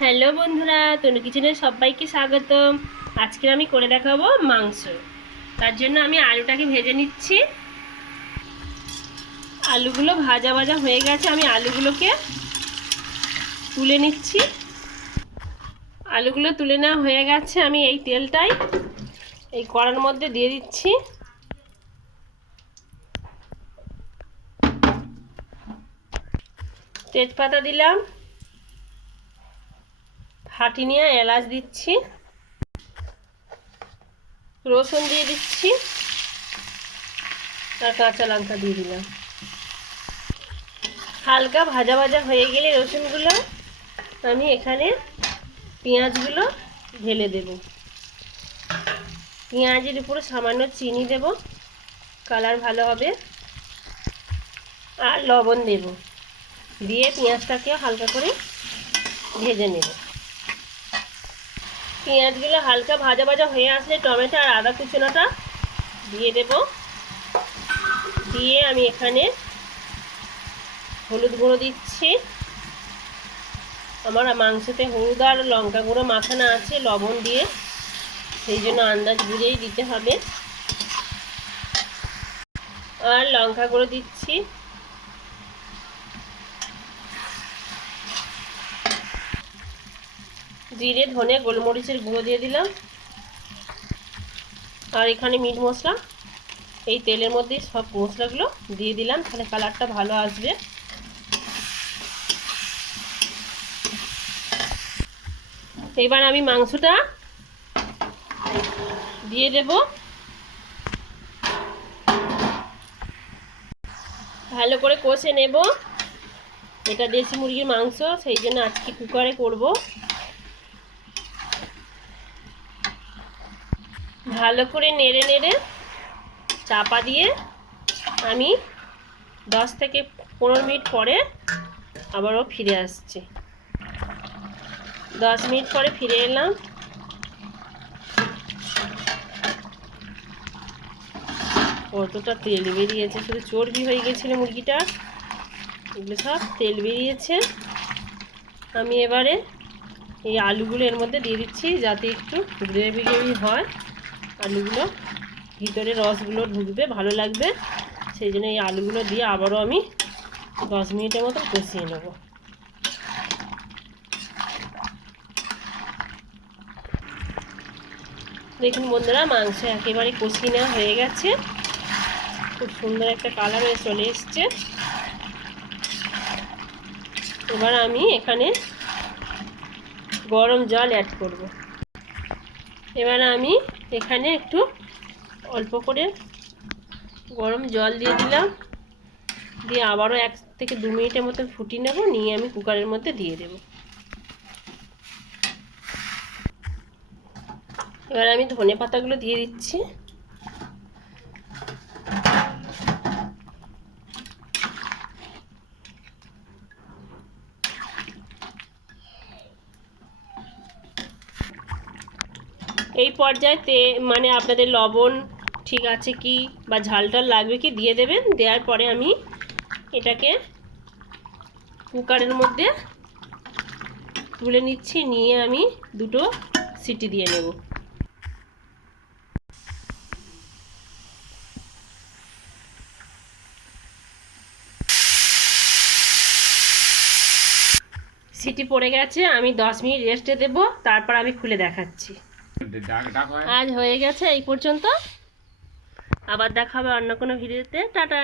Hello বন্ধুরা, তনু কিচেনে সবাইকে স্বাগতম। আজকে আমি করে দেখাবো মাংস। তার জন্য আমি আলুটাকে ভেজে নিচ্ছি। আলুগুলো ভাজা ভাজা হয়ে গেছে, আমি আলুগুলোকে তুলে নিচ্ছি। আলুগুলো তুলে নেওয়া হয়ে গেছে, আমি এই তেলটাই এই কড়ার মধ্যে দিয়ে দিচ্ছি। তেজপাতা দিলাম, ফাটি নিয়ে এলাচ দিচ্ছি, রসুন দিয়ে দিচ্ছি আর কাঁচা লঙ্কা দিয়ে দিলাম। হালকা ভাজা ভাজা হয়ে গেলে রসুনগুলো আমি এখানে পেঁয়াজগুলো ঢেলে দেব। পেঁয়াজের উপরে সামান্য চিনি দেব, কালার ভালো হবে, আর লবণ দেব, দিয়ে পেঁয়াজটাকে হালকা করে ভেজে নেব। পেঁয়াজগুলো হালকা ভাজা ভাজা হয়ে আসলে টমেটো আর আদা কুচনোটা দিয়ে দেব। দিয়ে আমি এখানে হলুদ গুঁড়ো দিচ্ছি। আমার মাংসতে হলুদ আর লঙ্কা গুঁড়ো মাখানো আছে লবণ দিয়ে, সেই জন্য আন্দাজ বুঝেই দিতে হবে। আর লঙ্কা গুঁড়ো দিচ্ছি, জিরে ধনে গোলমরিচের গুঁড়ো দিয়ে দিলাম। আর এখানে মিট মশলা এই তেলের মধ্যে সব মশলাগুলো দিয়ে দিলাম, তাহলে কালারটা ভালো আসবে। এবার আমি মাংসটা দিয়ে দেব, ভালো করে কষে নেব। এটা দেশি মুরগির মাংস, সেই জন্য আজকে কুকারে করব। ভালো করে নেড়ে নেড়ে চাপা দিয়ে আমি 10 থেকে 15 মিনিট পরে আবারও ফিরে আসছি। 10 মিনিট পরে ফিরে এলাম। কতটা তেল বেরিয়েছে, শুধু চর্বি হয়ে গেছিল মুরগিটা, এগুলো সব তেল বেরিয়েছে। আমি এবারে এই আলুগুলো এর মধ্যে দিয়ে দিচ্ছি, যাতে একটু গ্রেভি গ্রেভি হয়। আলুগুলো ভিতরে রসগুলো ঢুকবে, ভালো লাগবে, সেই জন্য এই আলুগুলো দিয়ে আবারও আমি 10 মিনিটের মতো কষিয়ে নেব। দেখুন বন্ধুরা, মাংস একেবারে কষিয়ে নেওয়া হয়ে গেছে, খুব সুন্দর একটা কালার হয়ে চলে এসছে। এবার আমি এখানে গরম জল অ্যাড করব। এবার আমি এখানে একটু অল্প করে গরম জল দিয়ে দিলাম, দিয়ে আবারও 1 থেকে 2 মিনিটের মতো ফুটিয়ে নেব, নিয়ে আমি কুকারের মধ্যে দিয়ে দেব। এবার আমি ধনে পাতাগুলো দিয়ে দিচ্ছি। এই পর্যায়ে মানে আপনাদের লবণ ঠিক আছে কি বা ঝালটা লাগবে কি দিয়ে দেবেন। দেওয়ার পরে আমি এটাকে কুকারের মধ্যে তুলে নিচ্ছি, নিয়ে আমি 2টো সিটি দিয়ে নেব। সিটি পড়ে গেছে, আমি 10 মিনিট রেস্টে দেব, তারপর আমি খুলে দেখাচ্ছি। আজ হয়ে গেছে এই পর্যন্ত, আবার দেখা হবে অন্য কোনো ভিডিওতে। টাটা।